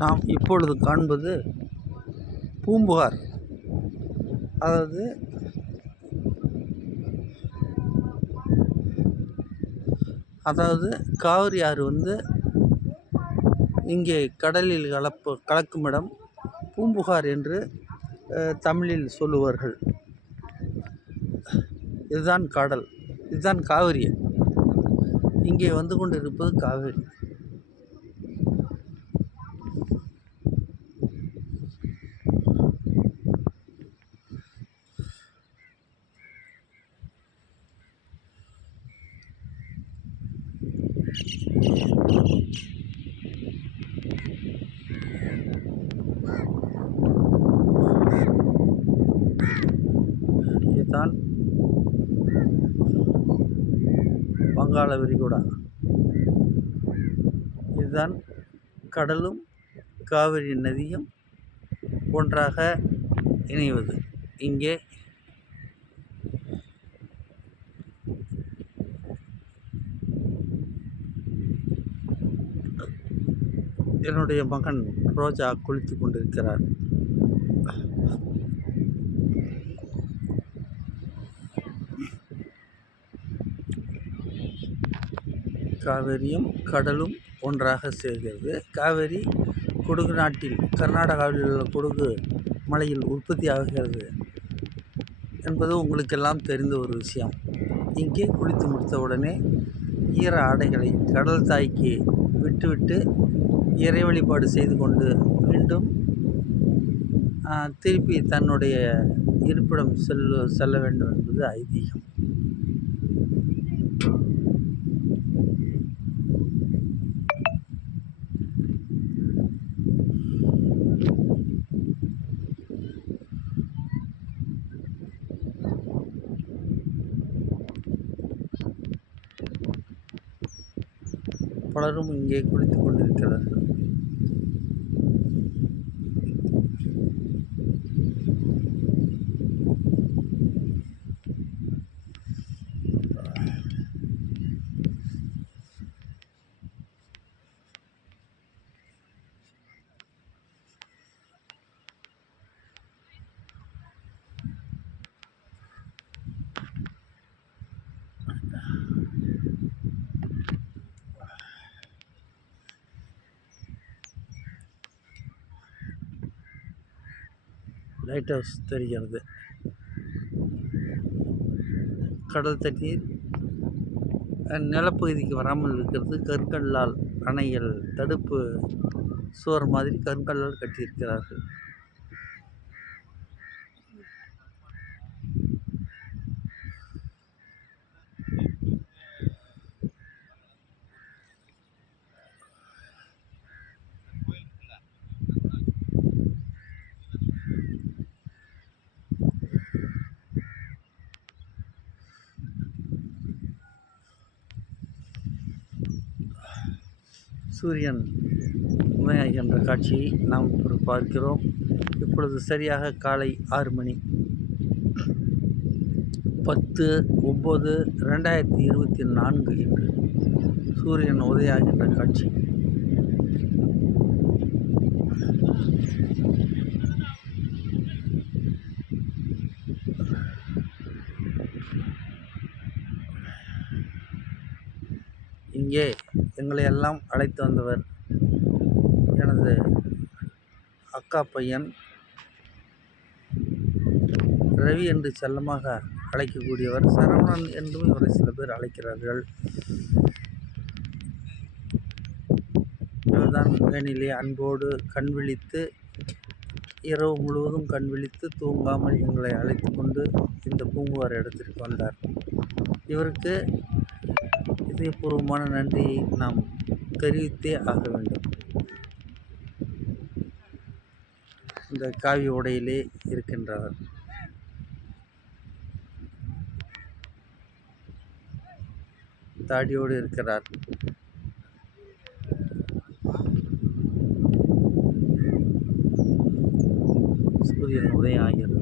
நாம் இப்பொழுது காண்பது பூம்புகார். அதாவது காவிரி ஆறு இங்கே கடலில் கலக்கும் இடம் பூம்புகார் என்று தமிழில் சொல்லுவார்கள். இதுதான் கடல், இதுதான் காவிரி. இங்கே வந்து கொண்டிருப்பது காவிரி. இதுதான் வங்காள விரிகுடா. இதுதான் கடலும் காவிரி நதியும் ஒன்றாக இணைவது. இங்கே என்னுடைய மகன் ரோஜா குளித்துக் கொண்டிருக்கிறார். காவிரியும் கடலும் ஒன்றாக சேர்கிறது. காவிரி குடகு நாட்டில் கர்நாடகாவில் உள்ள குடகு மலையில் உற்பத்தி ஆகிறது என்பது உங்களுக்கெல்லாம் தெரிந்த ஒரு விஷயம். இங்கே குளித்து முடித்தவுடனே ஈர ஆடைகளை கடல் தாய்க்கு விட்டுவிட்டு இறை வழிபாடு செய்து கொண்டு மீண்டும் திருப்பி தன்னுடைய இருப்பிடம் செல்ல வேண்டும் என்பது ஐதீகம். பலரும் இங்கே குளித்துக் கொண்டிருக்கிறார்கள். லைட் ஹவுஸ் தெரிகிறது. கடல் தண்ணீர் நிலப்பகுதிக்கு வராமல் இருக்கிறது. கற்களால் அணைகள் தடுப்பு சுவர் மாதிரி கற்களால் கட்டியிருக்கிறார்கள். சூரியன் உதயமாகின்ற காட்சியை நாம் பார்க்கிறோம். இப்பொழுது சரியாக காலை 6 மணி 10/9/2024 என்று சூரியன் உதயமாகின்ற காட்சி. இங்கே எங்களை எல்லாம் அழைத்து வந்தவர் எனது அக்கா பையன் ரவி என்று செல்லமாக அழைக்கக்கூடியவர். சரவணன் என்றும் இவரை சில பேர் அழைக்கிறார்கள். இவர்தான் வேனிலே அன்போடு கண் விழித்து இரவு முழுவதும் கண் விழித்து தூங்காமல் எங்களை அழைத்து கொண்டு இந்த பூம்புகார் இடத்திற்கு வந்தார். இவருக்கு இதயபூர்வமான நன்றியை நாம் தெரிவித்தே ஆக வேண்டும். இந்த காவி உடையிலே இருக்கின்றவர். தாடியோடு இருக்கிறார். சூரியன் உதயம் ஆகிறது.